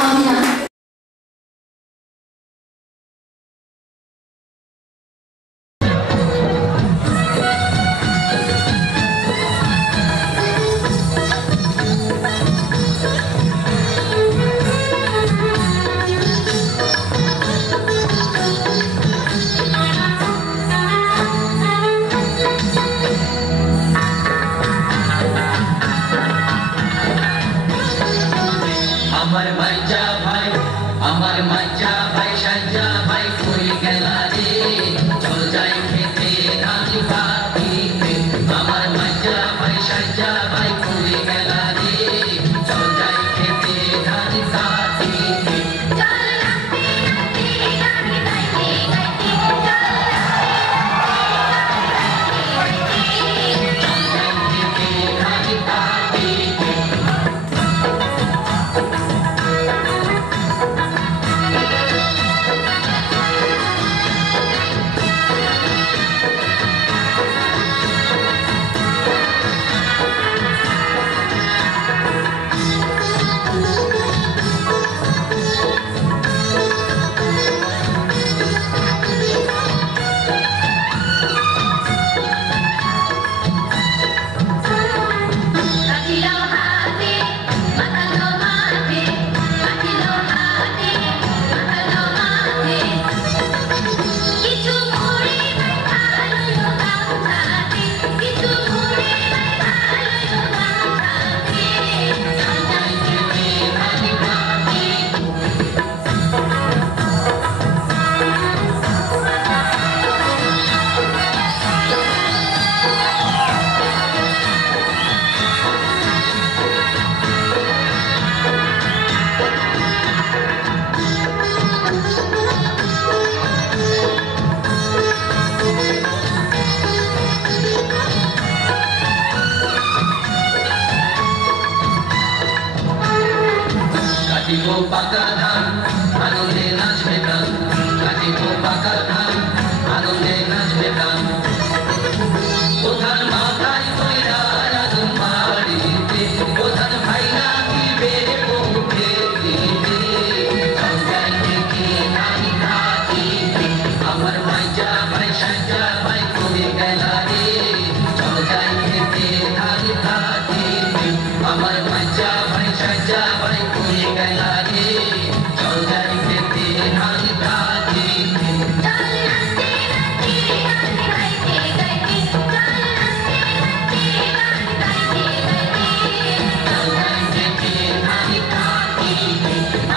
Amina. আমার মাইজা ভাই সাইজা ভাই কই গেলা রে চল যাই খেতে ধান কাটিতে আমার মাইজা ভাই সাইজা ভাই কই গেলা রে চল যাই খেতে ধান কাটিতে কাটিবো পাকা ধান আনন্দে নাচবে প্রাণ কাটিবো পাকা ধান আনন্দে নাচবে প্রাণ প্রধান মাথায় কইরা রাজম বাড়িতে প্রধান ভাইরা দিবে পৌঁছে দিতে চল যাই খেতে ধান কাটিতে আমার মাইজা ভাই সাইজা ভাই কই গেলা রে চল যাই খেতে ধান কাটিতে আমার মাইজা ভাই সাইজা ভাই কই গেলা রে চল যাই খেতে ধান কাটিতে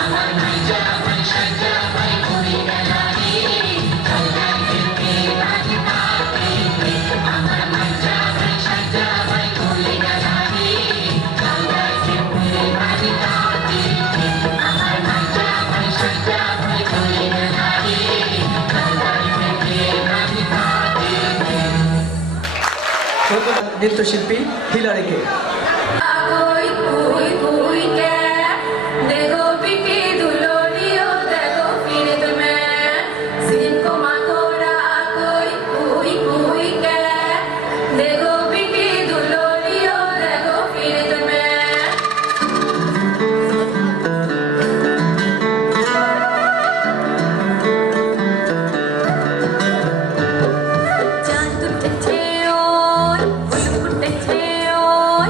আমার মাইজা ভাই সাইজা ভাই কই গেলা রে চল যাই খেতে ধান কাটিতে আমার মাইজা ভাই সাইজা ভাই কই গেলা রে চল যাই খেতে ধান কাটিতে আমার মাইজা ভাই সাইজা ভাই কই গেলা রে চল যাই খেতে ধান কাটিতে নৃত্যশিল্পী হিলারিকে চাঁদ উঠেছে ওই ফুল ফুটেছে ওই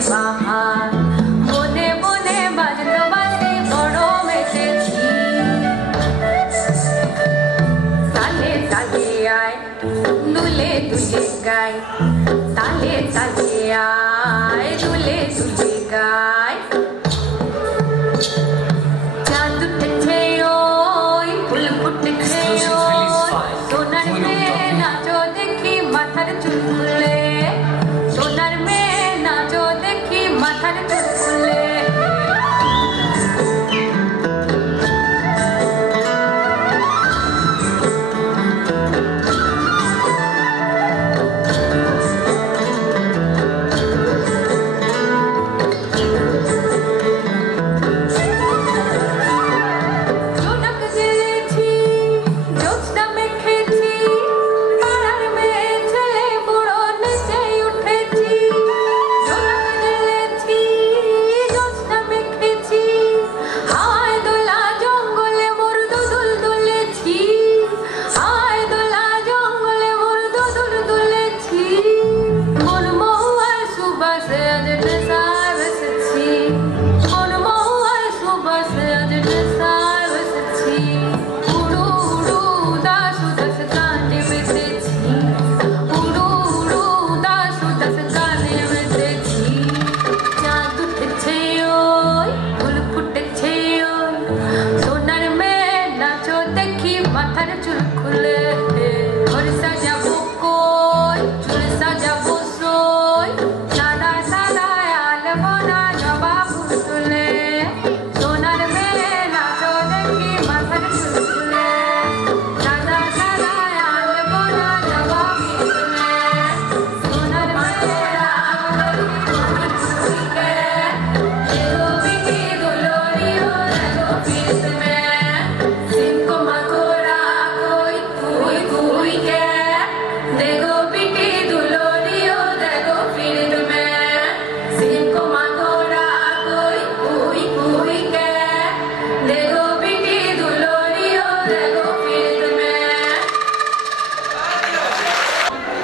বাহার বনে বনে বাজলো বাজে বড় মেতেছি তালে তালে আয় দুলে দুলে গায় তালে তালে আয় দুলে দুলে গায় চাঁদ উঠেছে ওই ফুল ফুটেছে ওই সোনার মেয়ে নাচো দেখি মাথার চুল খুলে সোনার মেয়ে নাচো দেখি মাথার চুল খুলে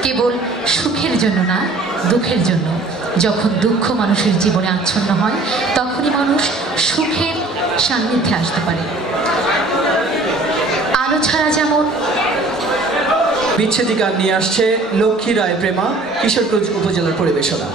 কেবল সুখের জন্য না দুঃখের জন্য যখন দুঃখ মানুষের জীবনে আচ্ছন্ন হয় তখনই মানুষ সুখের সান্নিধ্যে আসতে পারে আলো ছাড়া যেমন বিচ্ছেদী গান নিয়ে আসছে লক্ষ্মী রায় প্রেমা কিশোরগঞ্জ উপজেলার পরিবেশনা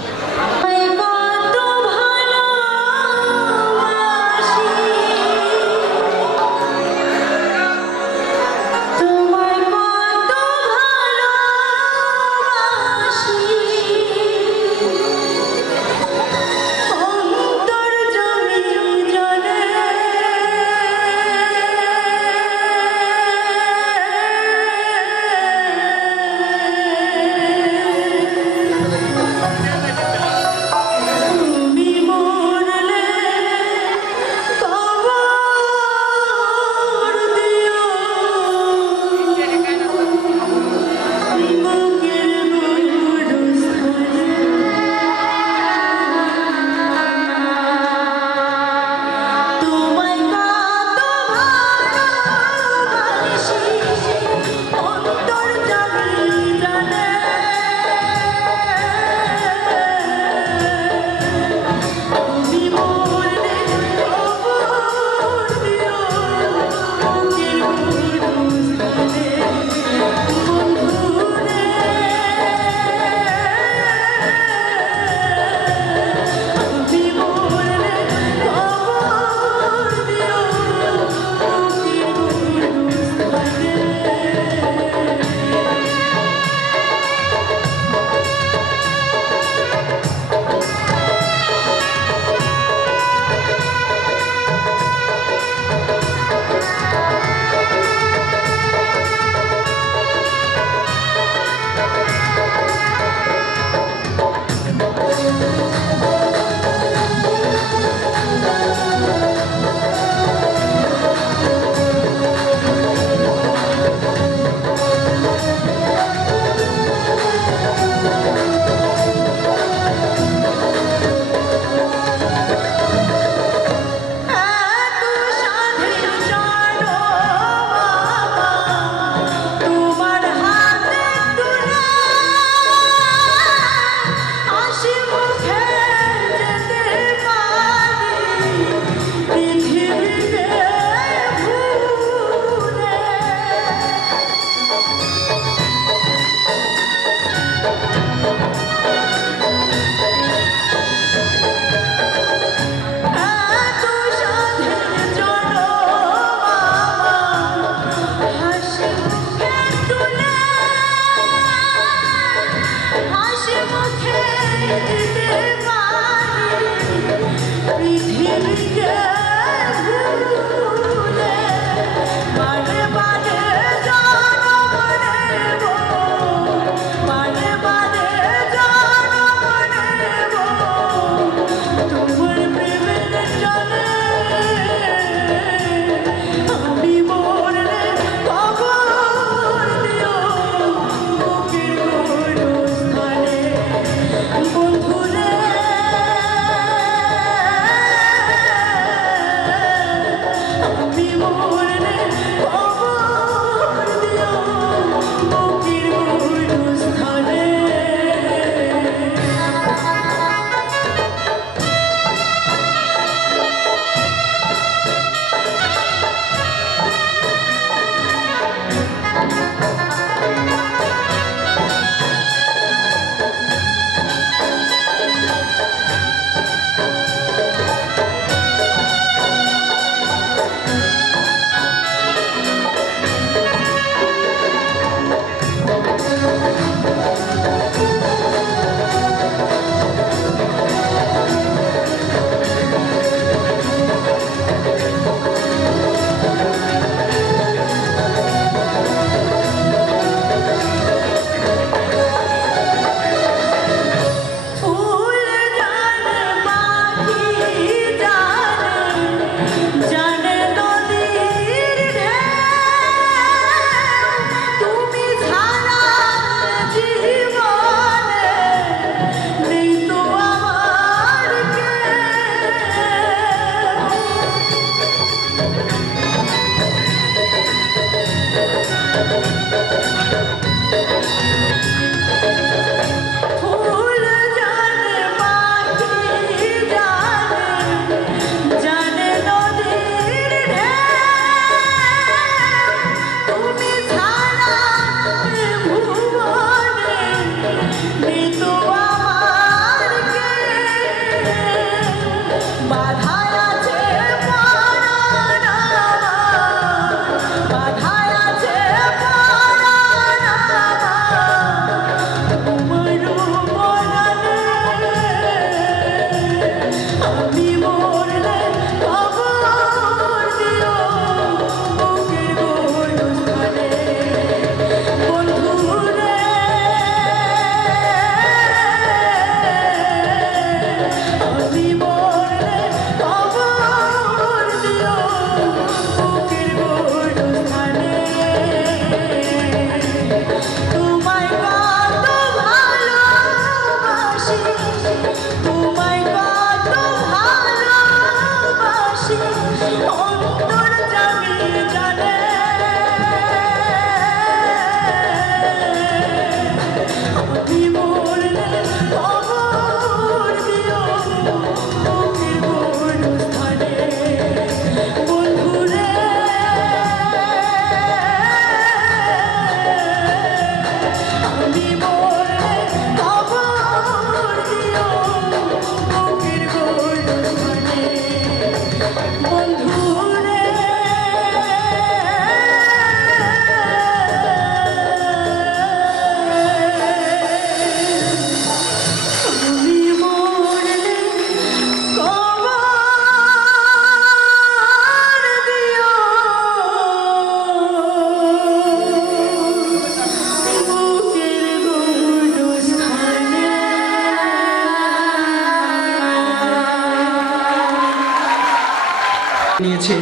নিয়েছে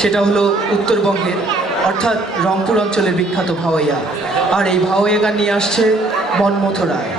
সেটা হলো উত্তরবঙ্গের অর্থাৎ রংপুর অঞ্চলের বিখ্যাত ভাওয়াইয়া। আর এই ভাওয়াইয়া গান নিয়ে আসছে মনমথ রায়।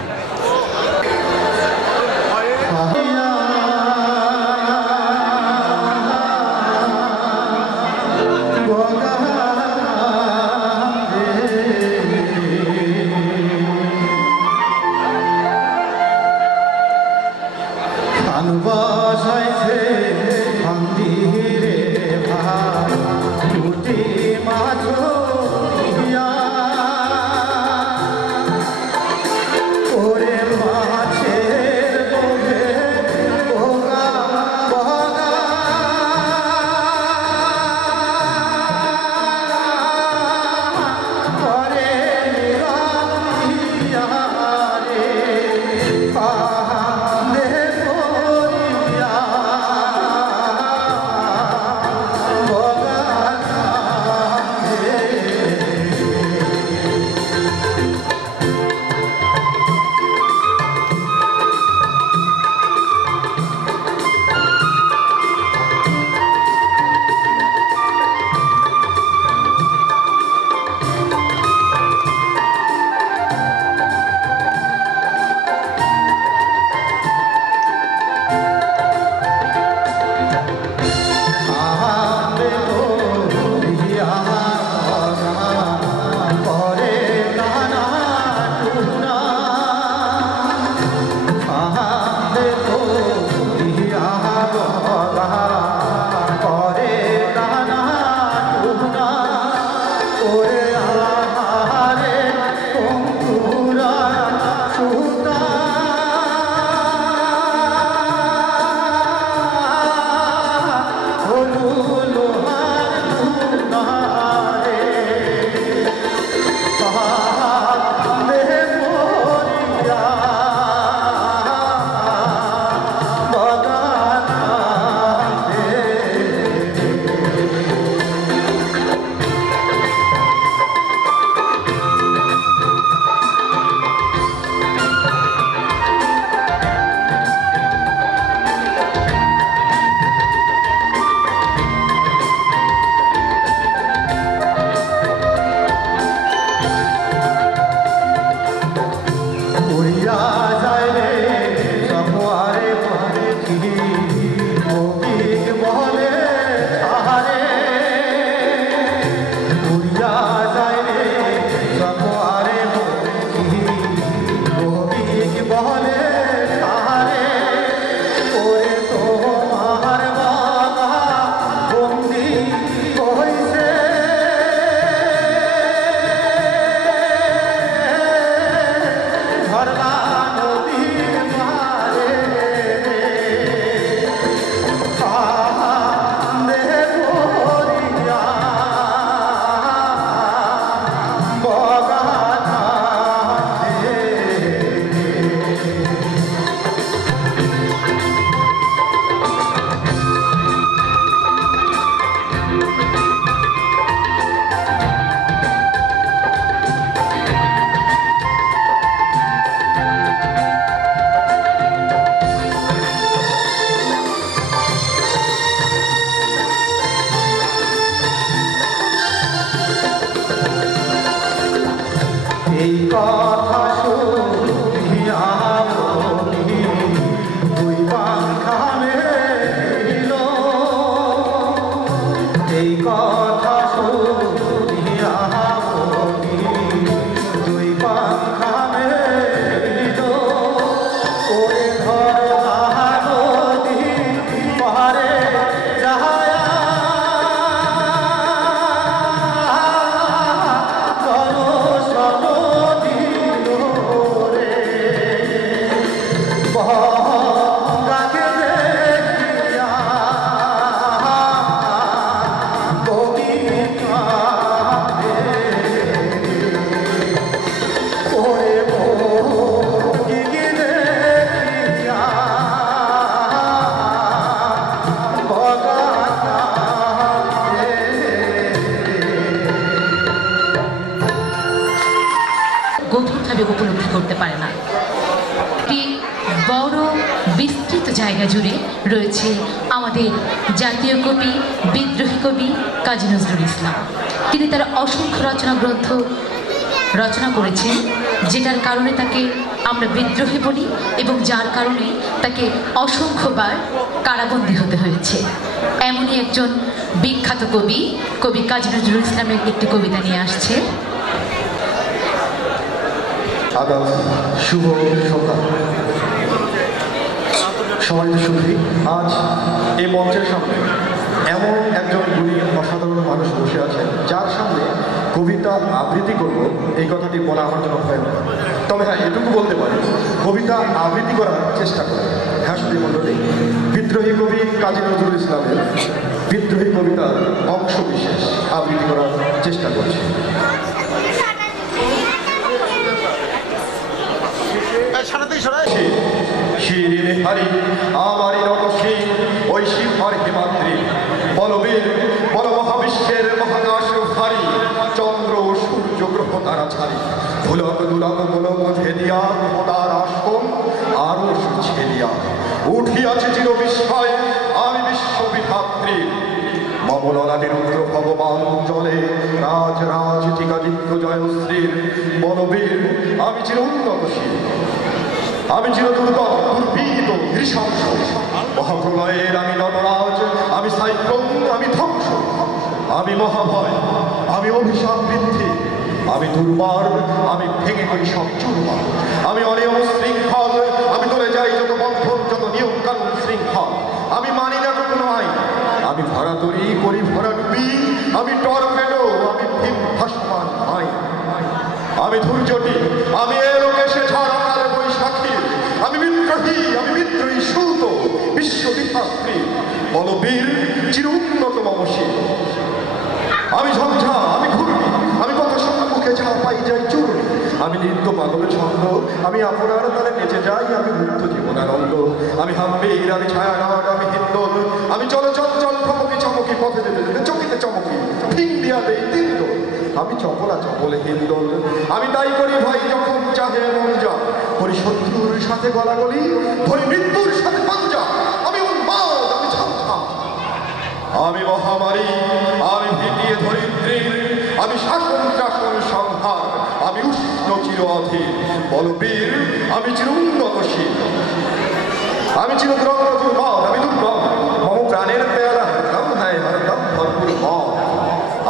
গভীরভাবে উপলব্ধি করতে পারে না। একটি বড় বিস্তৃত জায়গা জুড়ে রয়েছে আমাদের জাতীয় কবি, বিদ্রোহী কবি কাজী নজরুল ইসলাম। তিনি তার অসংখ্য রচনা গ্রন্থ রচনা করেছেন, যেটার কারণে তাকে আমরা বিদ্রোহী বলি এবং যার কারণে তাকে অসংখ্যবার কারাবন্দী হতে হয়েছে। এমনই একজন বিখ্যাত কবি, কবি কাজী নজরুল ইসলামের একটি কবিতা নিয়ে আসছে। আদাব, শুভ সকাল। সবাই সুখী। আজ এই মঞ্চের সামনে এমন একজন গুণী অসাধারণ মানুষ বসে আছেন, যার সামনে কবিতা আবৃত্তি করব এই কথাটি বলা আমার জন্য ভয় না। তবে হ্যাঁ, এটুকু বলতে পারি, কবিতা আবৃত্তি করার চেষ্টা করে। হ্যাঁ সুধী মণ্ডলী, বিদ্রোহী কবি কাজী নজরুল ইসলামের বিদ্রোহী কবিতার অংশ বিশেষ আবৃত্তি করার চেষ্টা করছি। শিরিন হারি আমারই রকশী ওই শিবহর হিমাদ্রি, বলবীর বল মহাবিশ্বের মহাকাশ ভারী, চন্দ্র সূর্য গ্রহ তারা ছাড়ি, ধুলক দুলক গোলক ভেদিয়া তার আসকন আরো ছেদিয়া উঠিয়াছে চির বিস্ময় আমি বিশ্ববিধাত্রী, মমললাটি রুদ্র ভগবান জলে রাজ রাজ টিকাদিত্য জয়শ্রীর, বলবীর আমি চির উন্নতশীল, আমি চির দুর্গম দুর্বীত নৃশংস, মহাপ্রলয়ের আমি নটরাজ, আমি সাইক্লোন, আমি ধ্বংস, আমি মহাভয়, আমি অভিশাপ বৃদ্ধি, আমি দুর্বার, আমি ভেঙে করি সব চুরমার, আমি অনিয়ম শৃঙ্খল, আমি তোলে যাই যত বন্ধন যত নিয়ম কানুন শৃঙ্খল, আমি মানি না কোনো আইন, আমি ভরা তরি করি ভরা ডুবি, আমি টর্পেডো, আমি ভীম ভাসমান আইন, আমি ধৈর্যটি, আমি এলোকেশে ঝড় অকাল বৈশাখী, আমি বিদ্রোহী, আমি বিদ্রোহী সুত বিশ্ববিধাত্রী, বলবীর চির উন্নত মমশীল, আমি ঝঞ্ঝা, আমি ঘূর্ণি, আমি কত সম্মুখে যা পাই যাই চূর্ণি, আমি নৃত্য পাগল ছন্দ, আমি আপনার তালে নেচে যাই, আমি মুক্ত জীবনানন্দ, আমি হাম্বির, আমি ছায়ানট, আমি হিন্দোল, আমি চলচঞ্চল ঠমকি চমকি পথে যেতে যেতে চকিতে চমকি ঠিক দিয়া দেই তিন্দোল, আমি চপলা চপলে হিন্দোল, আমি তাই করি ভাই যখন চাহে মন যা, করি শত্রুর সাথে গলাগলি, ধরি মৃত্যুর সাথে পাঞ্জা, আমি উন্মাদ, আমি ঝঞ্ঝা, আমি মহামারী, আমি ভিটিয়ে ধরিত্রীর, আমি শাসন শাসন সংহার, আমি উষ্ণ চির অধীর, বলবীর আমি চির উন্নতশীল, আমি চির দুর্মদ, আমি দুর্গম, মম প্রাণের পেয়ালা হরদম হ্যায় হরদম ভরপুর মদ,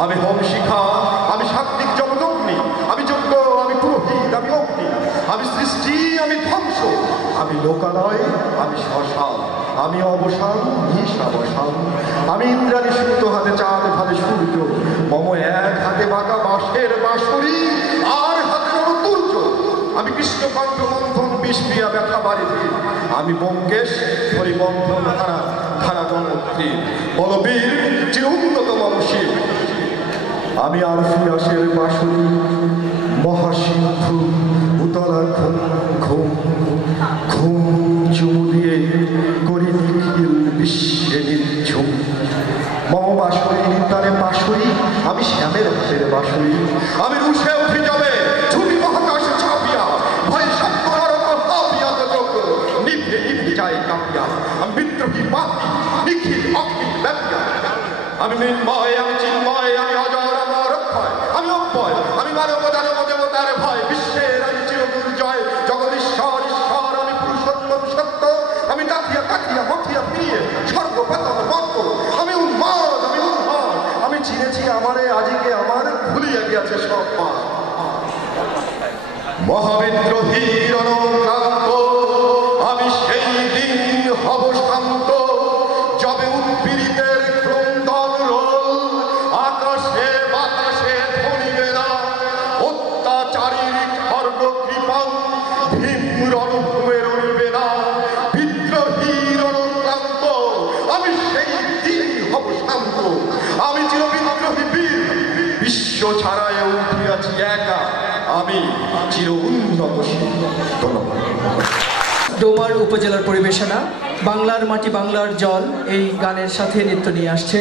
আমি হোম শিখা, আমি সাত্বিক জগদগ্নি, আমি যজ্ঞ, আমি পুরোহিত, আমি অগ্নি, আমি সৃষ্টি, আমি ধ্বংস, আমি লোকালয়, আমি শ্মশান, আমি অবসান, নিশাবসান, আমি ইন্দ্রাণী সুতো হাতে চাঁদ ভাবে সূর্য, মম এক হাতে বাঁকা বাঁশের বাঁশরি আর হাতে দুর্য, আমি কৃষ্ণকণ্ঠ বন্ধন বিষ প্রিয়া ব্যথা বাড়িতে, আমি ব্যোমকেশ ধরি বন্ধন ধারা ধারা জনত্রী, বলবীর চির উন্নত মমশীল, আমি আলফিয়াসের বাঁশরি মহাসিন্ধু উতলা ঘুম ঘুম ঘুম চুমু দিয়ে করি নিখিল বিশ্বে নির্ঝুম, মম বাঁশরি তারে বাঁশরি, আমি শ্যামের হাতের বাঁশরি, আমি রুশে উঠি যাবে ছুটি মহাকাশে ছাপিয়া, ভয় সত্য নরক হাপিয়া তো যোগ নিভে নিভে যায় কাঁপিয়া, আমি বিদ্রোহী বাতি নিখিল অখিল ব্যাপিয়া, আমি মৃন্ময়, আমি চিন্ময়, আমি অজর, আমার অক্ষয়, আমি অক্ষয়, আমি মানব দানব দেবতার ভয়, বিশ্বের আমি চির দুর্জয়, জগদীশ্বর ঈশ্বর, আমি পুরুষোত্তম সত্য, আমি তাকিয়া তাকিয়া মথিয়া ফিরিয়ে স্বর্গ পাতন মত্ত, আমি উন্মাদ, আমি উন্মাদ, আমি চিনেছি আমারে আজিকে আমার ভুলিয়া গিয়াছে সব পা, মহাবিদ্রোহীর অনক্রান্ত আমি সেই দিন হব শান্ত, যবে উৎপীড়িতের ক্রন্দন রোল আকাশে বাতাসে ধ্বনিবে না, অত্যাচারীর খর্গ কৃপাং ভীম রণভূমে রইবে না, বিদ্রোহীর অনক্রান্ত আমি সেই দিন হব শান্ত, আমি চির বিদ্রোহী বীর, বিশ্ব ছাড়ায় উঠিয়াছি একা, আমি চির উন্নতশীল। ধন্যবাদ। ডোমার উপজেলার পরিবেশনা বাংলার মাটি বাংলার জল এই গানের সাথে নৃত্য নিয়ে আসছে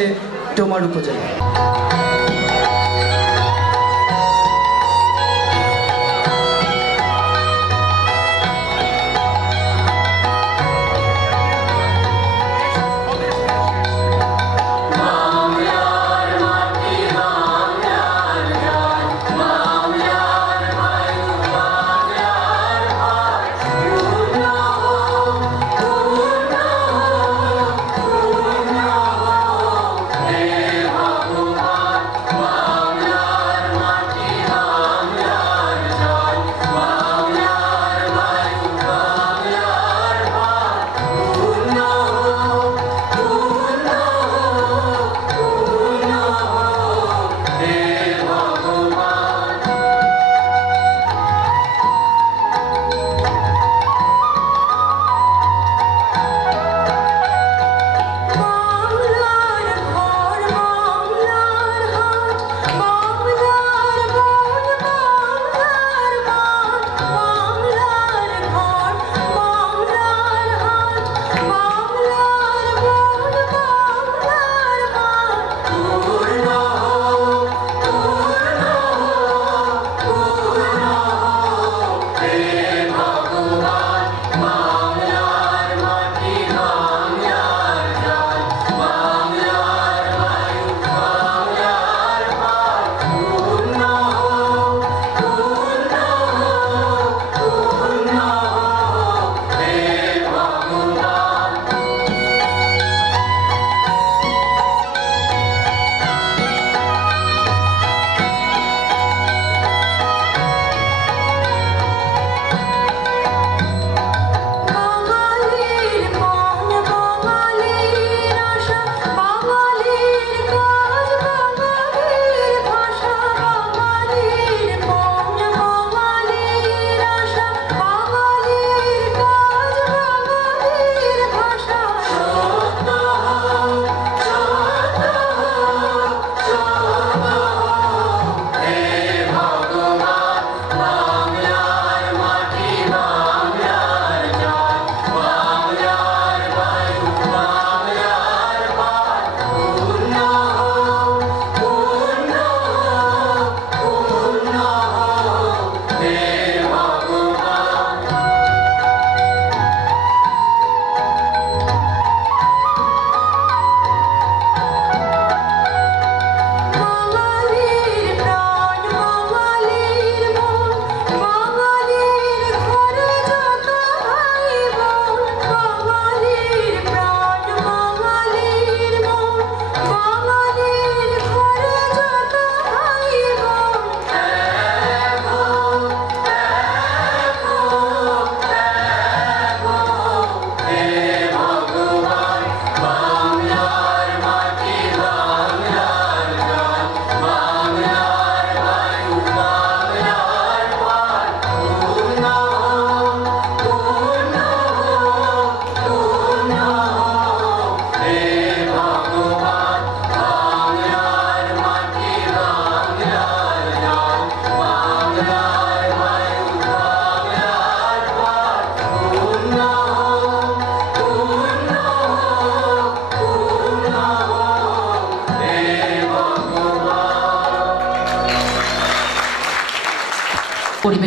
ডোমার উপজেলা।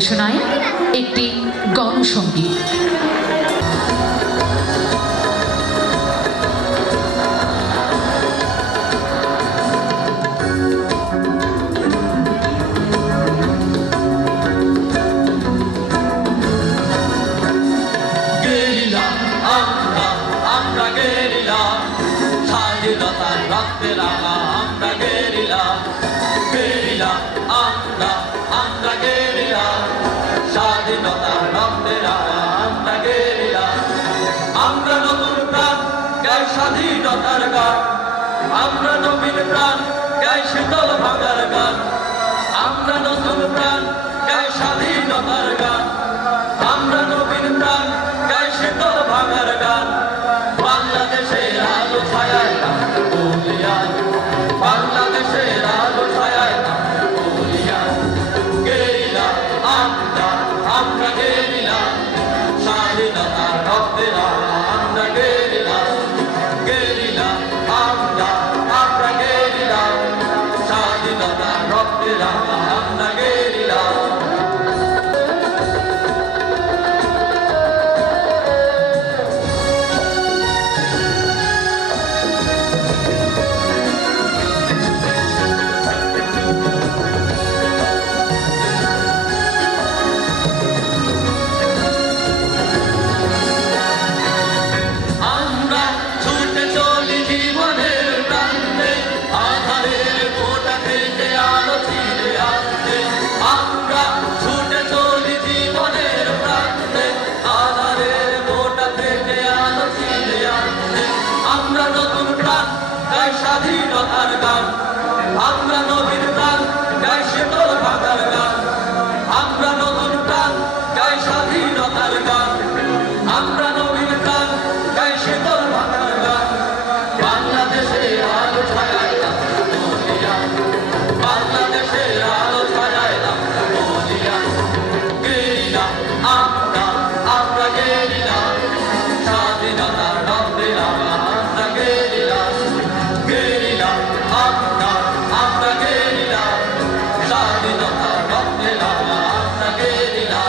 নির্দেশনায় একটি গণসঙ্গীত। স্বাধীনতার গান আমরা নবীন প্রাণ গাই শীতল ভাঙার গান আমরা নতুন প্রাণ গাই স্বাধীনতার গান আমরা নবীন প্রাণ গাই শীতল ভাঙার গান বাংলাদেশের আলো ছায়ায় বলিয়ান বাংলাদেশের আলো ছায়ায় বলিয়ান গেরিলা আমরা গেরিলা স্বাধীনতার রক্তে আমরা গেরিলা গেরিলা আমরা গেরিলা স্বাধীনতার রক্তে আমরা গেরিলা স্বাধীনতার গান আমরা নবীন প্রাণ গাই শীতল ভাঙার গান আমরা নতুন প্রাণ গাই স্বাধীনতার গান আমরা নবীন প্রাণ গাই শীতল ভাঙার গান বাংলাদেশের আলো ছায়ায় বলিয়ান বাংলাদেশের আলো ছায়ায় বলিয়ান গেরিলা আমরা গেরিলা স্বাধীনতার রক্তে আমরা গেরিলা গেরিলা আমরা গেরিলা স্বাধীনতার রক্তে আমরা গেরিলা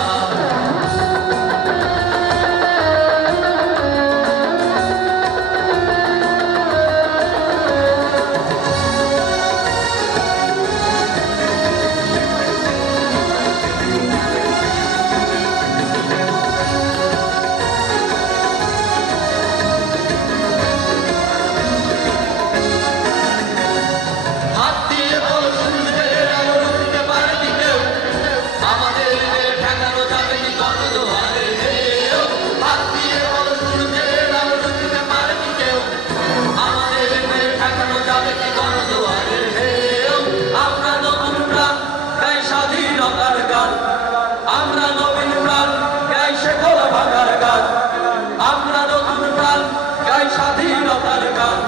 হাত দিয়ে বল সূর্যের আলো রুখতে পারবি কেউ আমাদের ঠেকানো যাবে কি কত দুয়ারে ঢেউ হাত দিয়ে বল সূর্যের আলো রুখতে পারবি কেউ আমাদের ঠেকানো যাবে কি কত দুয়ারে ঢেউ আমরা নতুন প্রাণ গাই স্বাধীনতার গান আমরা নবীন প্রাণ গাই শেকল ভাঙার গান আমরা নতুন প্রাণ গাই স্বাধীনতার গান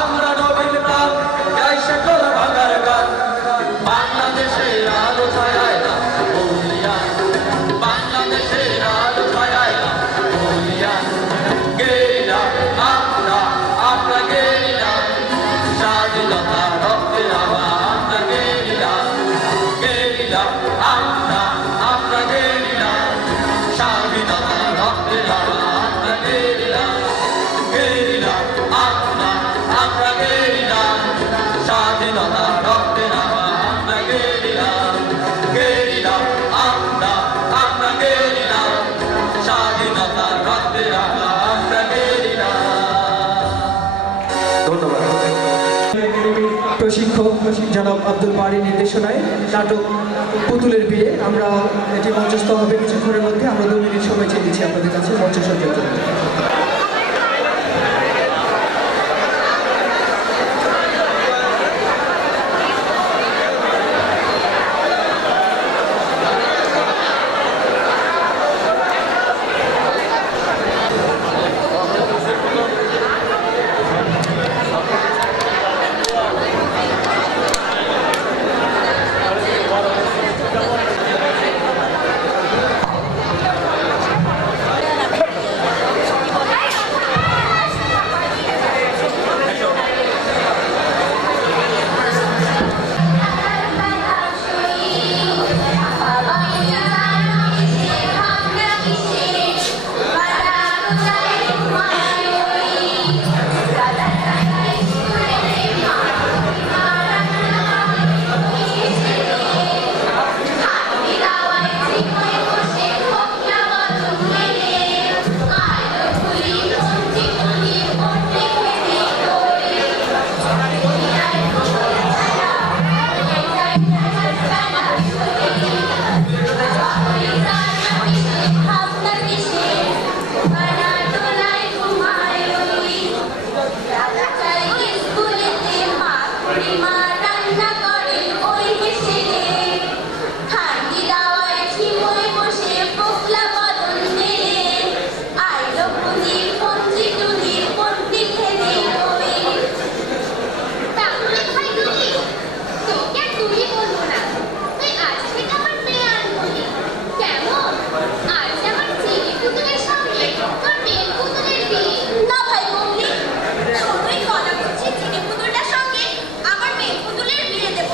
আমরা নবীন প্রাণ গাই শেকল ভাঙার গান বাংলাদেশের আলো ছায়ায় বলিয়ান বাংলাদেশের আলো ছায়ায় বলিয়ান গেরিলা আমরা গেরিলা স্বাধীনতার রক্তে আমরা গেরিলা গেরিলা আমরা গেরিলা স্বাধীনতার রক্তে আমরা গেরিলা গেরিলা আমরা গেরিলা স্বাধীনতার রক্তে আমরা গেরিলা গেরিলা আমরা গেরিলা স্বাধীনতার রক্তে আমরা গেরিলা। ধন্যবাদ। প্রশিক্ষক জনাব আব্দুল বারী নির্দেশনায় নাটক পুতুলের বিয়ে আমরা এটি মঞ্চস্থ হবে কিছুক্ষণের মধ্যে। আমরা 2 মিনিট সময় চেয়ে দিচ্ছি আপনাদের কাছে মঞ্চসজ্জার জন্য। আমার মেয়ে পুতুলের বিয়ে দেব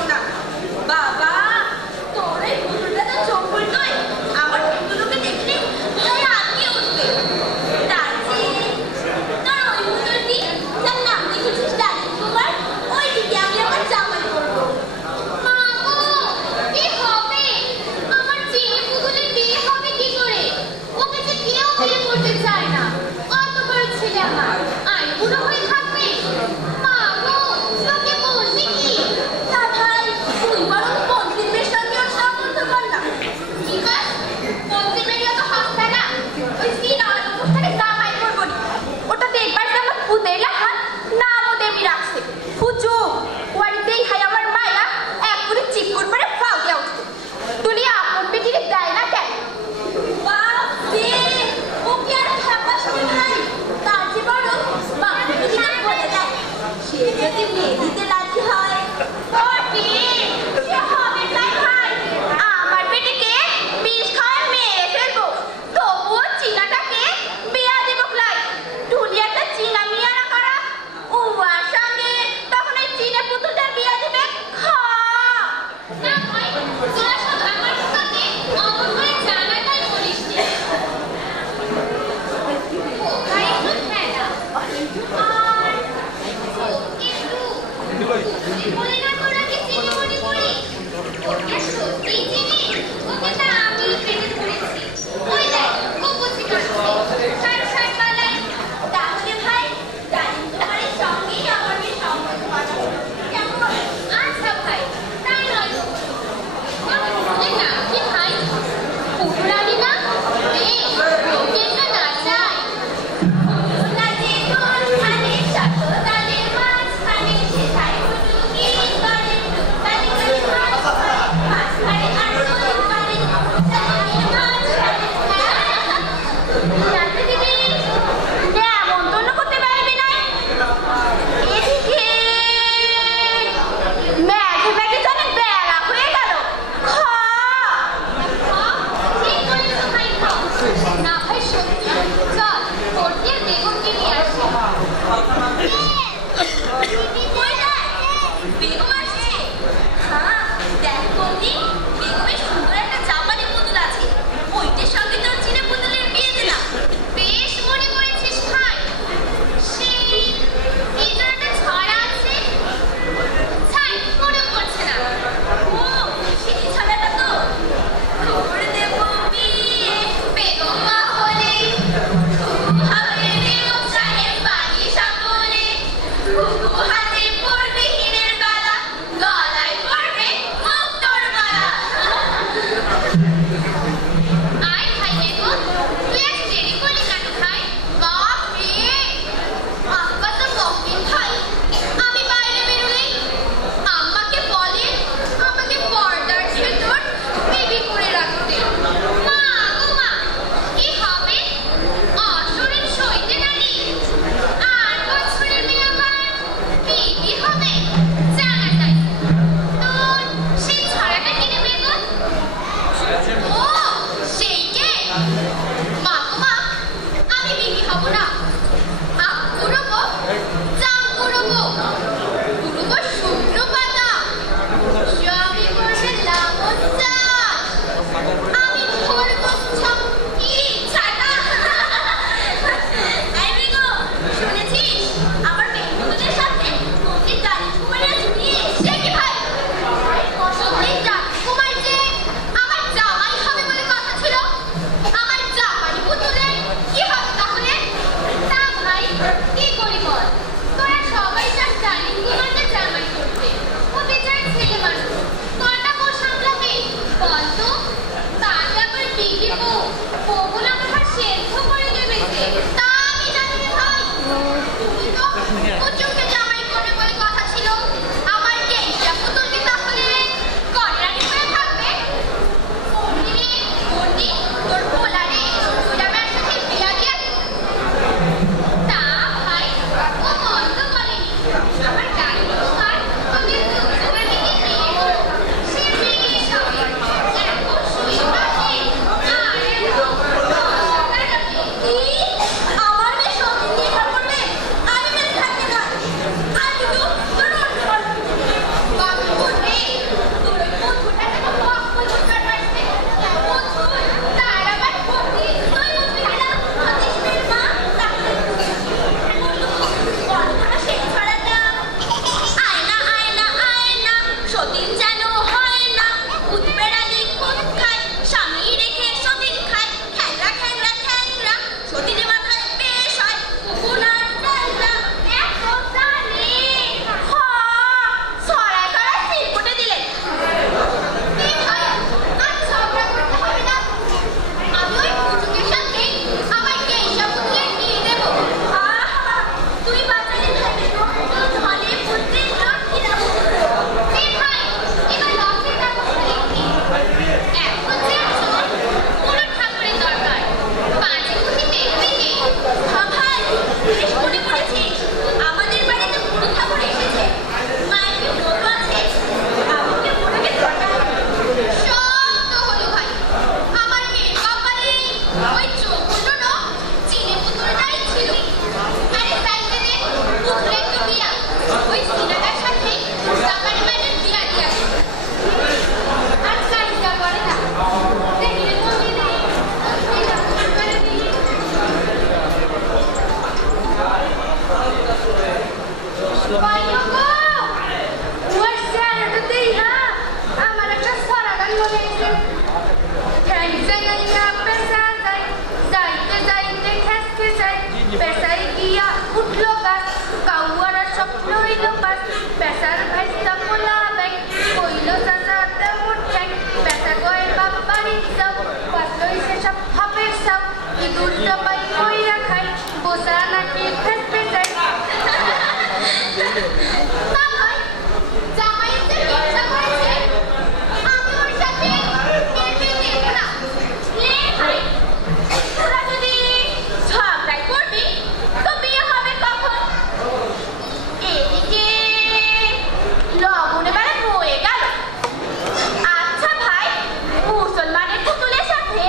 মুসলমানের পুতুলের সাথে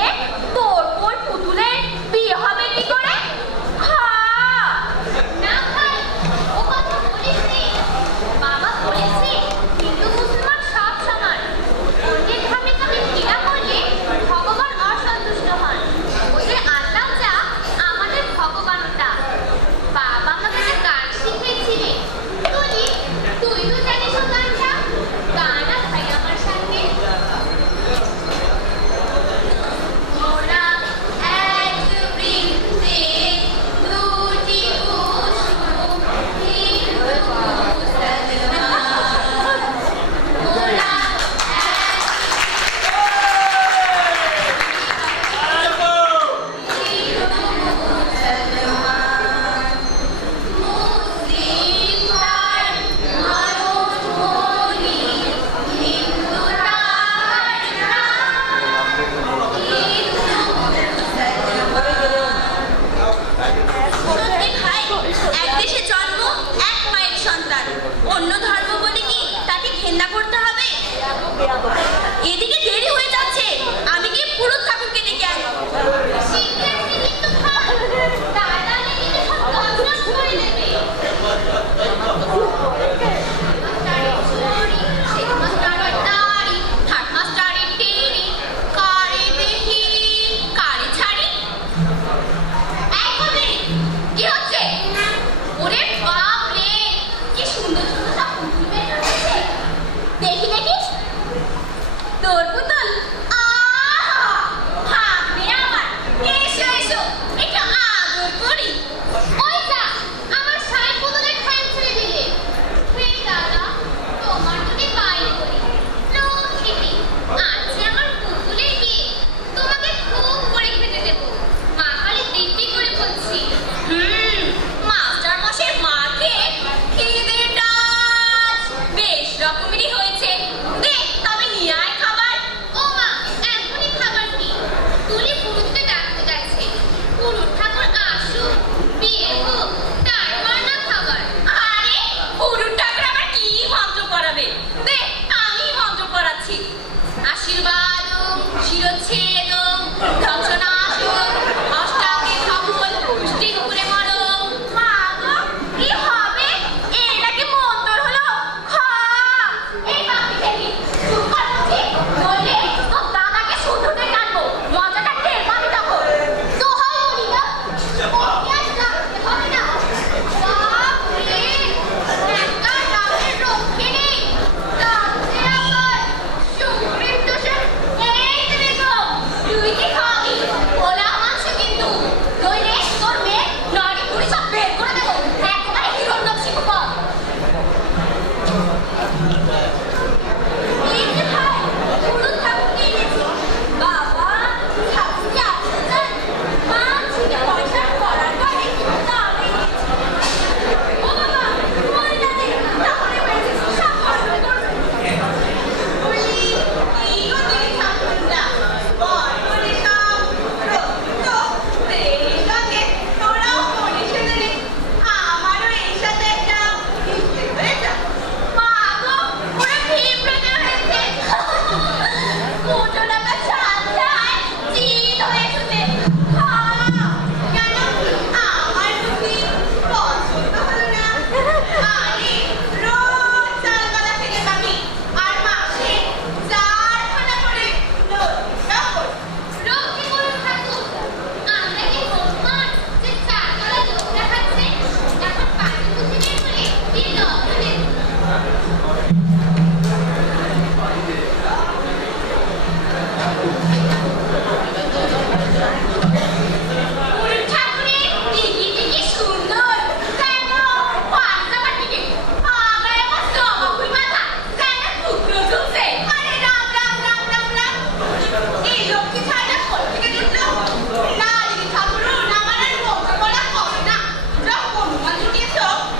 তোর ওই পুতুলের বিয়ে হবে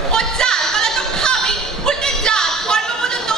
ও চাল কালা তো খাবি উল্টে জাত কর্ম পর্যন্ত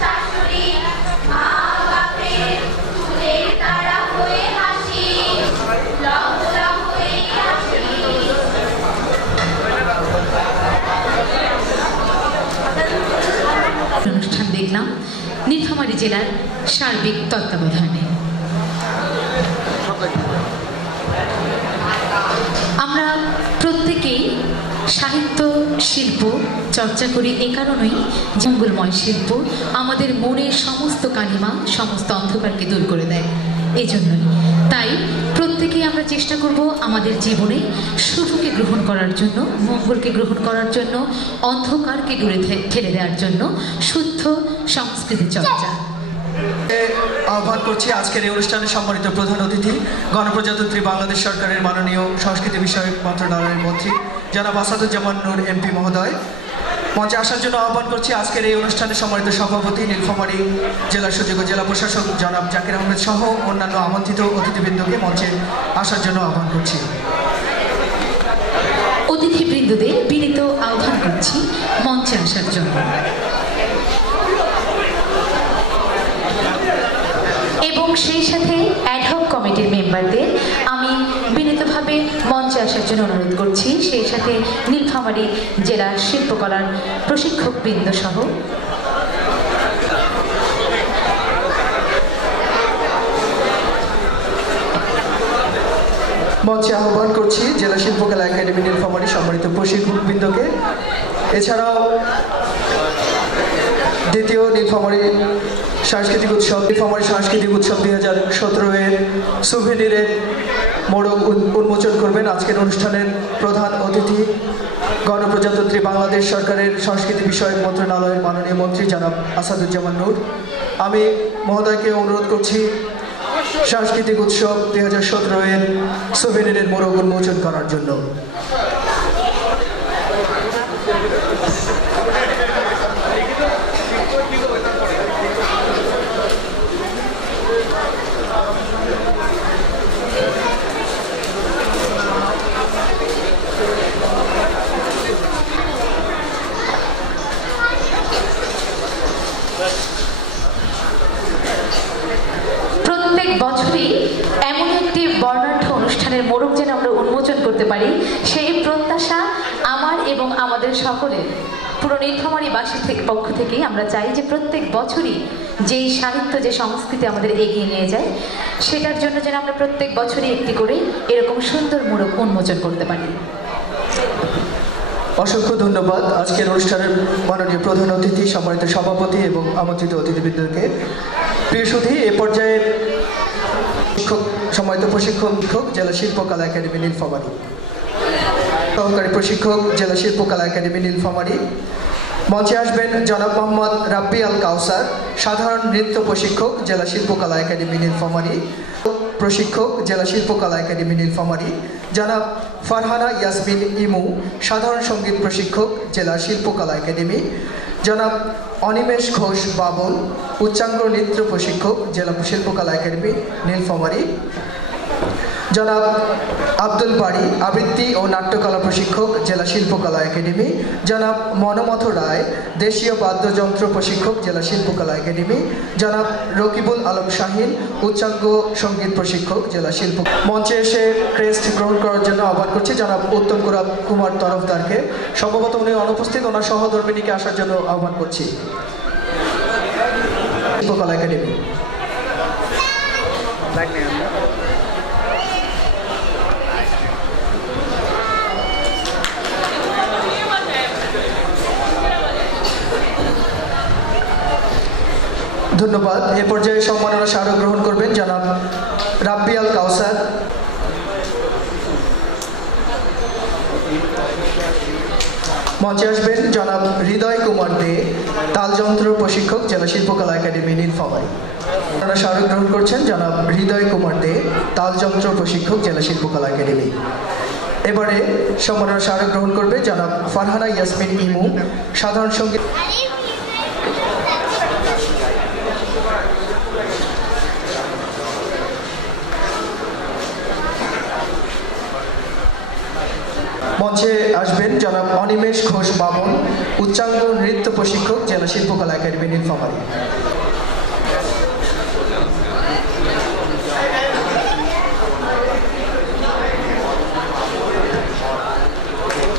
শাশুড়ি মা বাপের চুলের তারা হয়ে হাসি লম্বা হয়ে হাসি অনুষ্ঠান দেখলাম নীলফামারী জেলার সার্বিক তত্ত্বাবধানে। আমরা প্রত্যেকেই সাহিত্য শিল্প চর্চা করি এ কারণেই মঙ্গলময় শিল্প আমাদের মনের সমস্ত কালিমা সমস্ত অন্ধকারকে দূর করে দেয়। এজন্যই তাই প্রত্যেকেই আমরা চেষ্টা করব আমাদের জীবনে শুভকে গ্রহণ করার জন্য, মঙ্গলকে গ্রহণ করার জন্য, অন্ধকারকে দূরে ঠেলে দেওয়ার জন্য শুদ্ধ সংস্কৃতি চর্চা। আহ্বান করছি আজকের এই অনুষ্ঠানে সম্মানিত প্রধান অতিথি গণপ্রজাতন্ত্রী বাংলাদেশ সরকারের মাননীয় সংস্কৃতি বিষয়ক মন্ত্রণালয়ের মন্ত্রী জনাব আসাদুজ্জামান নূর এমপি মহোদয় মঞ্চে আসার জন্য আহ্বান করছি। আজকের এই অনুষ্ঠানে সম্মানিত সভাপতি নীলফামারী জেলা সুযোগ্য জেলা প্রশাসক জনাব জাকির আহমেদ সহ অন্যান্য আমন্ত্রিত অতিথিবৃন্দকে মঞ্চে আসার জন্য আহ্বান করছি। অতিথিবৃন্দদের বিনীত আহ্বান করছি মঞ্চে আসার জন্য এবং সেই সাথে অ্যাডহক কমিটির মেম্বারদের আমি বিনীতভাবে মঞ্চে আসার জন্য অনুরোধ করছি। সেই সাথে নীলফামারী জেলার শিল্পকলার প্রশিক্ষকবৃন্দ সহ মঞ্চে আহ্বান করছি জেলা শিল্পকলা একাডেমি নীলফামারী সম্মানিত প্রশিক্ষকবৃন্দকে। এছাড়াও দ্বিতীয় নীলফামারী সাংস্কৃতিক উৎসব 2017 সুভেনিরের মোড়ক উন্মোচন করবেন আজকের অনুষ্ঠানের প্রধান অতিথি গণপ্রজাতন্ত্রী বাংলাদেশ সরকারের সংস্কৃতি বিষয়ক মন্ত্রণালয়ের মাননীয় মন্ত্রী জনাব আসাদুজ্জামান নূর। আমি মহোদয়কে অনুরোধ করছি সাংস্কৃতিক উৎসব 2017 সুভেনিরের মোড়ক উন্মোচন করার জন্য। প্রত্যেক বছরই এমন একটি বর্ণাঢ্য অনুষ্ঠানের মোড়ক যেন আমরা উন্মোচন করতে পারি সেই প্রত্যাশা আমার এবং আমাদের সকলের। পুরো নীলফামারীবাসীর পক্ষ থেকেই আমরা চাই যে প্রত্যেক বছরই যেই সাহিত্য যে সংস্কৃতি আমাদের এগিয়ে নিয়ে যায় সেটার জন্য যেন আমরা প্রত্যেক বছরই একটি করে এরকম সুন্দর মোড়ক উন্মোচন করতে পারি। অসংখ্য ধন্যবাদ আজকের অনুষ্ঠানের মাননীয় প্রধান অতিথি সম্মানিত সভাপতি এবং আমন্ত্রিত অতিথিবৃন্দকে। প্রিয় সুধী, এ পর্যায়ে সম্মানিত প্রশিক্ষক জেলা শিল্পকলা একাডেমি নীলফামারী, সহকারী প্রশিক্ষক জেলা শিল্পকলা একাডেমি নীলফামারী। মঞ্চে আসবেন জনাব মোহাম্মদ রাব্বি আল কাউসার, সাধারণ নৃত্য প্রশিক্ষক জেলা শিল্পকলা একাডেমি নীলফামারী, প্রশিক্ষক জেলা শিল্পকলা একাডেমি নীলফামারী। জনাব ফারহানা ইয়াসমিন ইমু, সাধারণ সঙ্গীত প্রশিক্ষক জেলা শিল্পকলা একাডেমি। জনাব অনিমেষ ঘোষ বাবন, উচ্চাঙ্গ নৃত্য প্রশিক্ষক জেলা শিল্পকলা একাডেমি নীলফামারী। জনাব আব্দুল বাড়ি, আবৃত্তি ও নাট্যকলা প্রশিক্ষক জেলা শিল্পকলা একাডেমি। জনাব মনমথ রায়, দেশীয় বাদ্যযন্ত্র প্রশিক্ষক জেলা শিল্পকলা একাডেমি। জনাব রকিবুল আলম শাহিন, উচ্চাঙ্গ সঙ্গীত প্রশিক্ষক জেলা শিল্প। মঞ্চে এসে ক্রেস্ট গ্রহণ করার জন্য আহ্বান করছি জনাব উত্তম কুমার তরফদারকে। সম্ভবত উনি অনুপস্থিত, ওনার সহধর্মিনীকে আসার জন্য আহ্বান করছি। শিল্পকলা একাডেমি ধন্যবাদ। এ পর্যায়ে সম্মাননা স্মারক গ্রহণ করবেন জনাব রাব্বি আল কাউসার। মঞ্চে আসবেন জনাব হৃদয় কুমার দে, তালযন্ত্র প্রশিক্ষক জেলা শিল্পকলা একাডেমি নীলফামারী। স্মারক গ্রহণ করছেন জনাব হৃদয় কুমার দে, তালযন্ত্র প্রশিক্ষক জেলা শিল্পকলা একাডেমি। এবারে সম্মাননা স্মারক গ্রহণ করবে জনাব ফারহানা ইয়াসমিন ইমু, সাধারণ সঙ্গীত। মঞ্চে মঞ্চে আসবেন জনাব অনিমেষ ঘোষ বামন, উচ্চাঙ্গ নৃত্য প্রশিক্ষক, জেলা শিল্পকলা একাডেমি নীলফামারী।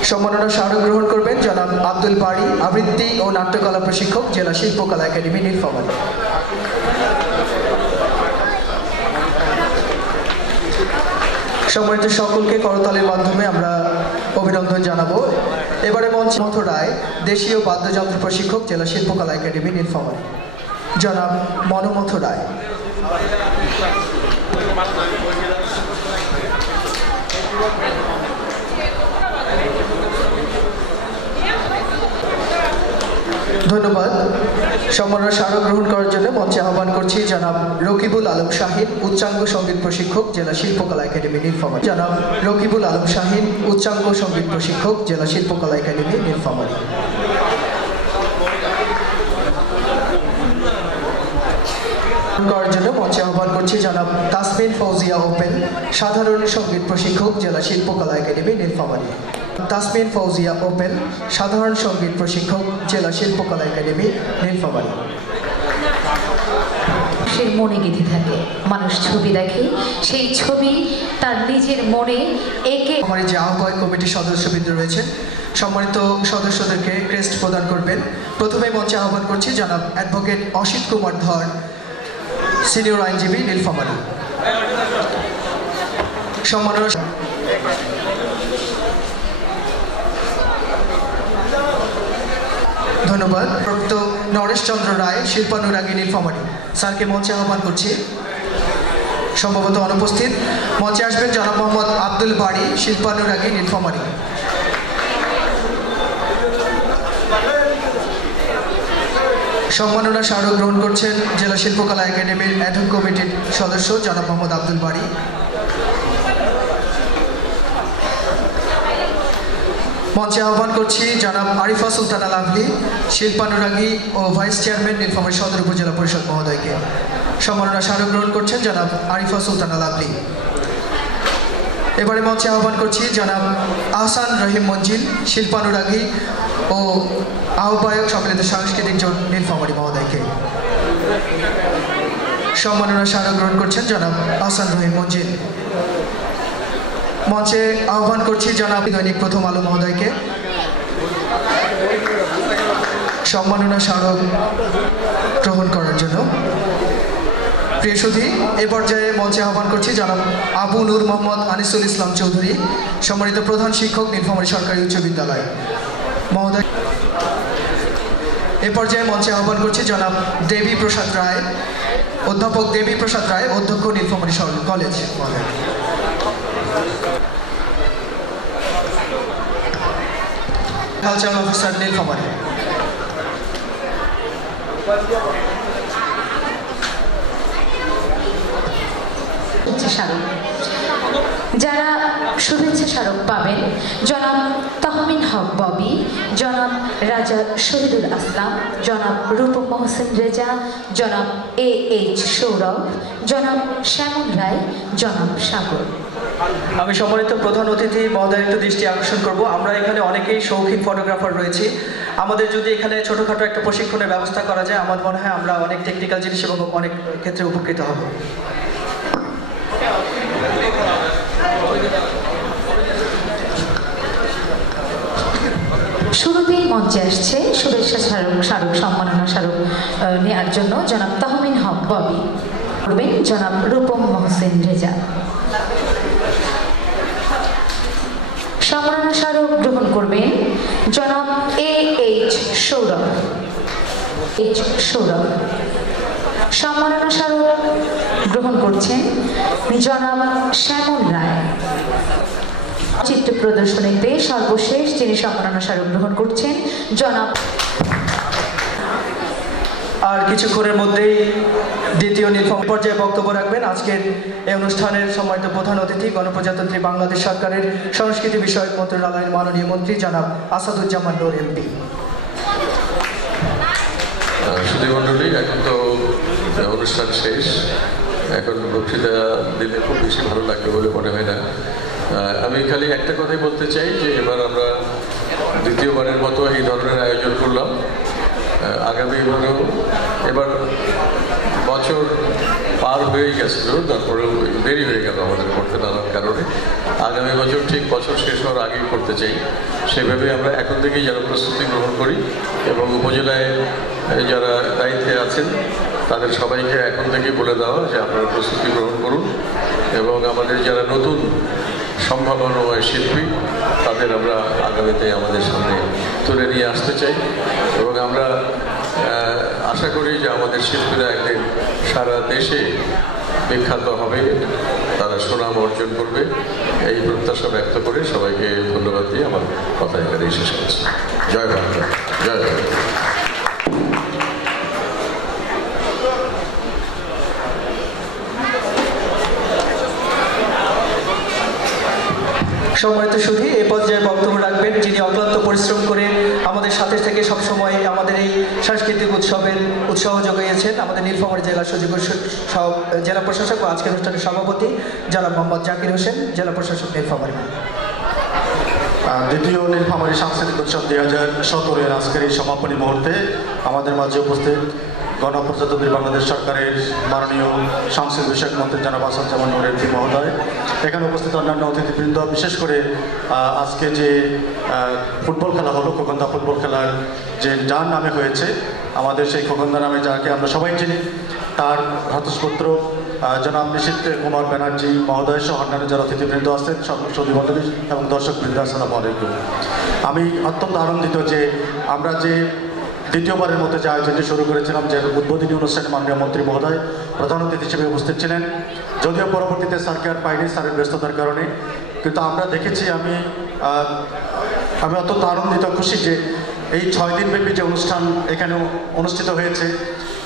সম্মাননা স্মারক গ্রহণ করবেন জনাব আব্দুল বাড়ি, আবৃত্তি ও নাট্যকলা প্রশিক্ষক, জেলা শিল্পকলা একাডেমি নীলফামারী। সম্মানিত সকলকে করতালির মাধ্যমে আমরা অভিনন্দন জানাবো। এবারে মঞ্চে মথ রায়, দেশীয় বাদ্যযন্ত্র প্রশিক্ষক, জেলা শিল্পকলা একাডেমি নীলফামারী। জনাব মনোমথ রায়। ধন্যবাদ। সম্মাননা স্মারক গ্রহণ করার জন্য মঞ্চে আহ্বান করছি জনাব রকিবুল আলম শাহিন, উচ্চাঙ্গ সঙ্গীত প্রশিক্ষক, জেলা শিল্পকলা একাডেমি নীলফামারী। জনাব রকিবুল আলম শাহিন, উচ্চাঙ্গ সঙ্গীত প্রশিক্ষক, জেলা শিল্পকলা একাডেমি নীলফামারী। করার জন্য মঞ্চে আহ্বান করছি জনাব তাসমিন ফৌজিয়া ওপেন, সাধারণ সঙ্গীত প্রশিক্ষক, জেলা শিল্পকলা একাডেমি নীলফামারী। তাসমিন ফৌজিয়া ওপেন, সাধারণ সঙ্গীত প্রশিক্ষক, জেলা শিল্পকলা একাডেমি নীলফামারী। মানুষের মনে গেঁথে থাকে, মানুষ ছবি দেখে, সেই ছবি তার নিজের মনে এঁকে। আমার যে আহ্বায়ক কমিটির সদস্যবৃন্দ রয়েছেন, সম্মানিত সদস্যদেরকে ক্রেস্ট প্রদান করবেন। প্রথমে মঞ্চে আহ্বান করছি জনাব অ্যাডভোকেট অসিত কুমার ধর, সিনিয়র আইনজীবী, নীলফামারী। সম্মাননা ধন্যবাদ। প্রক্ত নরেশ চন্দ্র রায়, শিল্পানুরাগী, নীলফামারী। স্যারকে মঞ্চে আহ্বান করছি, সম্ভবত অনুপস্থিত। মঞ্চে আসবেন জনাব মোহাম্মদ আব্দুল বাড়ি, শিল্পানুরাগী, নীলফামারী। সম্মাননা স্মারক গ্রহণ করছেন জেলা শিল্পকলা একাডেমির অ্যাডহক কমিটির সদস্য জনাব মোহাম্মদ আব্দুল বাড়ি। মঞ্চে আহ্বান করছি জনাব আরিফা সুলতানা লাভলি, শিল্পানুরাগী ও ভাইস চেয়ারম্যান, নীলফামারী সদর উপজেলা পরিষদ মহোদয়কে। সম্মাননা স্মারক গ্রহণ করছেন জনাব আরিফা সুলতানা লাভলি। এবারে মঞ্চে আহ্বান করছি জনাব আহসান রহিম মঞ্জিল, শিল্পানুরাগী ও আহ্বায়ক, সম্মিলিত সাংস্কৃতিক জোট, নীলফামারী মহোদয়কে। সম্মাননা স্মারক গ্রহণ করছেন জনাব আহসান রহিম মঞ্জিল। মঞ্চে আহ্বান করছি জনাব দৈনিক প্রথম আলো মহোদয়কে। সম্মাননা স্মারক গ্রহণ করার জন্য। প্রিয় সুধী, এ পর্যায়ে মঞ্চে আহ্বান করছি জনাব আবু নূর মোহাম্মদ আনিসুল ইসলাম চৌধুরী, সম্মানিত প্রধান শিক্ষক, নীলফামারী সরকারি উচ্চ বিদ্যালয় মহোদয়। এ পর্যায়ে মঞ্চে আহ্বান করছি জনাব দেবী প্রসাদ রায়, অধ্যাপক দেবী প্রসাদ রায়, অধ্যক্ষ, নীলফামারী কলেজ মহোদয়। Cultural officer, Nilphamari. যারা শুভেচ্ছা স্মারক পাবেন জনাব তহমিন হক ববি, জনাব রাজা শহীদুল আসলাম, জনাব রূপম মোহসেন রেজা, জনাব AH সৌরভ, জনাব শ্যামল রায়, জনাব সাগর। আমি সম্মানিত প্রধান অতিথি মহোদয়ের একটু দৃষ্টি আকর্ষণ করব। আমরা এখানে অনেকেই শৌখিন ফটোগ্রাফার রয়েছি। আমাদের যদি এখানে ছোটোখাটো একটা প্রশিক্ষণের ব্যবস্থা করা যায়, আমার মনে হয় আমরা অনেক টেকনিক্যাল জিনিস এবং অনেক ক্ষেত্রে উপকৃত হব। শুরুতেই মঞ্চে আসছে শুভেচ্ছা স্মারক সম্মাননা স্মারক নেওয়ার জন্য জনাব তহমিন হক ববি, করবেন জনাব রূপম মোহসেন রেজা। সম্মাননা স্মারক গ্রহণ করবেন জনাব AH সৌরভ। সম্মাননা স্মারক গ্রহণ করছেন জনাব শ্যামল রায়। চিত্র প্রদর্শনীতে সর্বশেষ যিনি সম্মাননা স্মারক গ্রহণ করছেন জনাব। আর কিছুক্ষণের মধ্যেই দ্বিতীয় নীলফামারী পর্যায়ে বক্তব্য রাখবেন আজকের এই অনুষ্ঠানের সম্মানিত প্রধান অতিথি, গণপ্রজাতন্ত্রী বাংলাদেশ সরকারের সংস্কৃতি বিষয়ক মন্ত্রণালয়ের মাননীয় মন্ত্রী জনাব আসাদুজ্জামান নূর MP। সুধীমণ্ডলী, এখন তো অনুষ্ঠান শেষ, এখন বক্তৃতা দিলে খুব বেশি ভালো লাগবে বলে মনে হয় না। আমি খালি একটা কথাই বলতে চাই যে এবার আমরা দ্বিতীয়বারের মতো এই ধরনের আয়োজন করলাম। আগামী এবার বছর পার হয়ে গেছিল, তারপরেও দেরি হয়ে গেল আমাদের করতে নানান কারণে। আগামী বছর ঠিক বছর শেষ হওয়ার আগেই করতে চাই। সেভাবে আমরা এখন থেকেই যেন প্রস্তুতি গ্রহণ করি এবং উপজেলায় যারা দায়িত্বে আছেন তাদের সবাইকে এখন থেকেই বলে দেওয়া যে আপনারা প্রস্তুতি গ্রহণ করুন এবং আমাদের যারা নতুন সম্ভাবনাময় শিল্পী তাদের আমরা আগামীতে আমাদের সামনে তুলে নিয়ে আসতে চাই এবং আমরা আশা করি যে আমাদের শিল্পীরা একদিন সারা দেশে বিখ্যাত হবে, তারা সুনাম অর্জন করবে, এই প্রত্যাশা ব্যক্ত করে সবাইকে ধন্যবাদ দিয়ে আমার কথা এখানেই শেষ করছি। জয় বাংলা, জয় বাংলা। সম্মানিত সুধী, এই পর্যায়ে বক্তব্য রাখবেন যিনি অক্লান্ত পরিশ্রম করে আমাদের সাথে থেকে সবসময় আমাদের এই সাংস্কৃতিক উৎসবের উৎসাহ যোগাইয়েছেন, আমাদের নীলফামারী জেলা জেলা প্রশাসক ও আজকের অনুষ্ঠানের সভাপতি জনাব মোহাম্মদ জাকির হোসেন, জেলা প্রশাসক নীলফামারী। দ্বিতীয় নীলফামারী সাংস্কৃতিক উৎসব 2017-এর আজকের এই সমাপনী মুহূর্তে আমাদের মাঝে উপস্থিত গণপ্রজাতন্ত্রী বাংলাদেশ সরকারের মাননীয় সাংস্কৃতিক বিষয়ক মন্ত্রী জনাব আসাদুজ্জামান নূর এমপি মহোদয়, এখানে উপস্থিত অন্যান্য অতিথিবৃন্দ, বিশেষ করে আজকে যে ফুটবল খেলা হলো, খোকন্দা ফুটবল খেলার যে যার নামে হয়েছে, আমাদের সেই খোকন্দা নামে যাকে আমরা সবাই চিনি, তার ভ্রাতুষ্পুত্র জনাব নিশীথ কুমার ব্যানার্জি মহোদয় সহ অন্যান্য যারা অতিথিবৃন্দ আছেন, সুধীমণ্ডলী এবং দর্শকবৃন্দ, আসসালামু আলাইকুম। আমি অত্যন্ত আনন্দিত যে আমরা যে দ্বিতীয়বারের মতো যে আয়োজনটি শুরু করেছিলাম, যে উদ্বোধনী অনুষ্ঠানে মাননীয় মন্ত্রী মহোদয় প্রধান অতিথি হিসেবে উপস্থিত ছিলেন। যদিও পরবর্তীতে স্যারকে আর পাইনি, স্যারের ব্যস্ততার কারণে, কিন্তু আমরা দেখেছি, আমি অত্যন্ত আনন্দিত, খুশি যে এই 6 দিনব্যাপী যে অনুষ্ঠান এখানে অনুষ্ঠিত হয়েছে,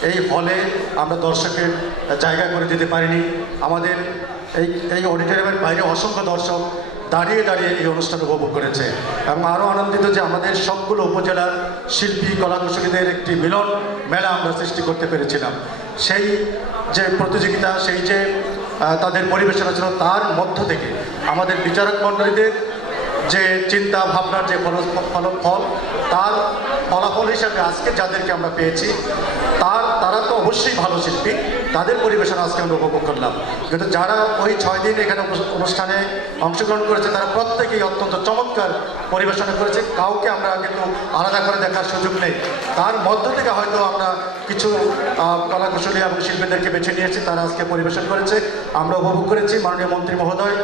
এই হলে আমরা দর্শকের জায়গা করে দিতে পারিনি। আমাদের এই অডিটোরিয়ামের বাইরে অসংখ্য দর্শক দাঁড়িয়ে দাঁড়িয়ে এই অনুষ্ঠান উপভোগ করেছে এবং আরও আনন্দিত যে আমাদের সবগুলো উপজেলার শিল্পী কলাকুশলীদের একটি মিলন মেলা আমরা সৃষ্টি করতে পেরেছিলাম। সেই যে প্রতিযোগিতা, সেই যে তাদের পরিবেশনা ছিল, তার মধ্য থেকে আমাদের বিচারক মণ্ডলীদের যে চিন্তা ভাবনার যে ফল, তার ফলাফল হিসাবে আজকে যাদেরকে আমরা পেয়েছি তারা তো অবশ্যই ভালো শিল্পী, তাদের পরিবেশনা আজকে আমরা উপভোগ করলাম। কিন্তু যারা ওই 6 দিন এখানে অনুষ্ঠানে অংশগ্রহণ করেছে তারা প্রত্যেকেই অত্যন্ত চমৎকার পরিবেশনা করেছে, কাউকে আমরা কিন্তু আলাদা করে দেখার সুযোগ নেই। তার মধ্য থেকে হয়তো আমরা কিছু কলাকুশলী এবং শিল্পীদেরকে বেছে নিয়েছি, তারা আজকে পরিবেশন করেছে, আমরা উপভোগ করেছি। মাননীয় মন্ত্রী মহোদয়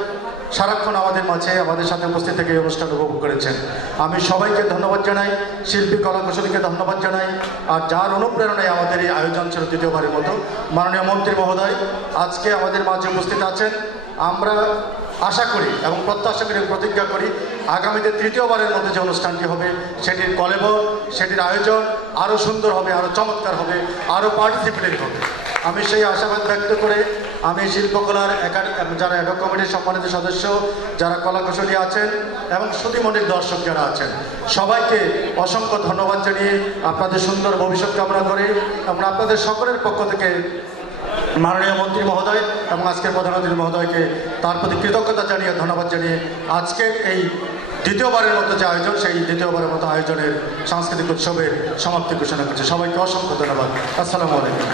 সারাক্ষণ আমাদের মাঝে আমাদের সাথে উপস্থিত থেকে এই অনুষ্ঠান উপভোগ করেছেন। আমি সবাইকে ধন্যবাদ জানাই, শিল্পী কলাকুশলীকে ধন্যবাদ জানাই। আর যার অনুপ্রেরণায় আমাদের এই আয়োজন ছিল দ্বিতীয়বারের মতো, মাননীয় মন্ত্রী মহোদয় আজকে আমাদের মাঝে উপস্থিত আছেন। আমরা আশা করি এবং প্রত্যাশা করি, প্রতিজ্ঞা করি, আগামীতে তৃতীয়বারের মধ্যে যে অনুষ্ঠানটি হবে সেটির কলেবর, সেটির আয়োজন আরও সুন্দর হবে, আরও চমৎকার হবে, আরও পার্টিসিপেটরি হবে। আমি সেই আশাবাদ ব্যক্ত করে আমি শিল্পকলার যারা একক কমিটির সম্মানিত সদস্য, যারা কলাকুশলী আছেন এবং সুধীমণ্ডলীর দর্শক যারা আছেন, সবাইকে অসংখ্য ধন্যবাদ জানিয়ে আপনাদের সুন্দর ভবিষ্যৎ কামনা করে এবং আপনাদের সকলের পক্ষ থেকে মাননীয় মন্ত্রী মহোদয় এবং আজকের প্রধান অতিথি মহোদয়কে তার প্রতি কৃতজ্ঞতা জানিয়ে ধন্যবাদ জানিয়ে আজকের এই দ্বিতীয়বারের মতো যে আয়োজন, সেই দ্বিতীয়বারের মতো আয়োজনের সাংস্কৃতিক উৎসবের সমাপ্তি ঘোষণা করছে। সবাইকে অসংখ্য ধন্যবাদ। আসসালামু আলাইকুম।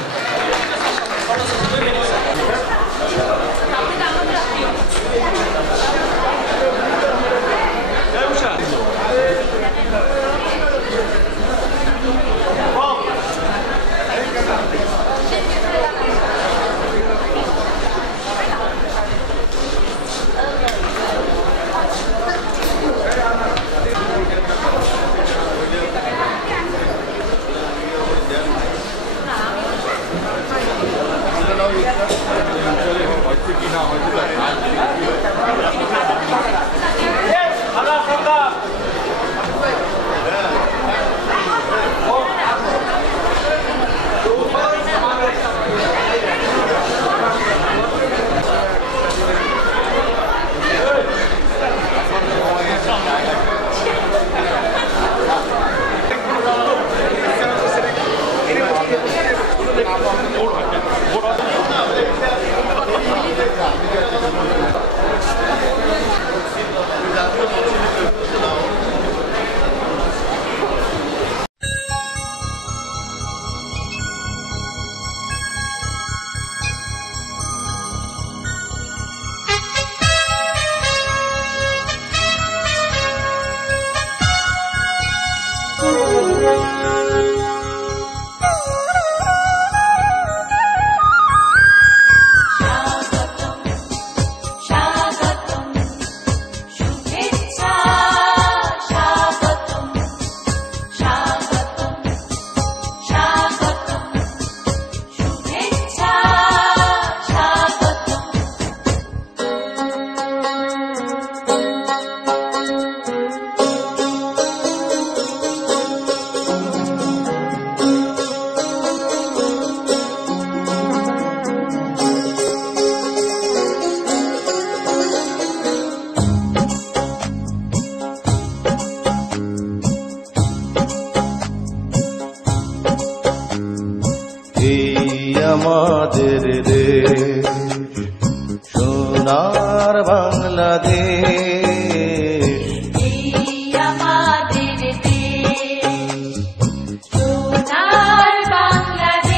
আমাদের দেশ, সোনার বাংলাদেশ। এই আমাদের দেশ, সোনার বাংলাদেশ।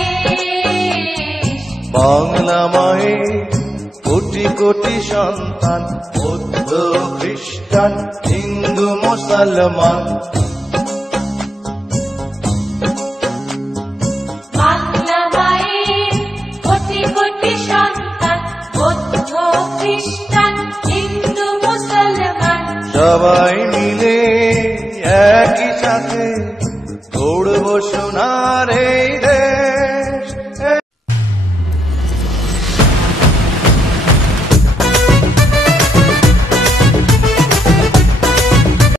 বাংলা মায়ে কোটি কোটি সন্তান, বৌদ্ধ খ্রিস্টান হিন্দু মুসলমান। বাংলা মায়ের কোটি কোটি সন্তান, বৌদ্ধ খ্রিস্টান হিন্দু মুসলমান। সবাই মিলে একই সাথে গড়ব সোনার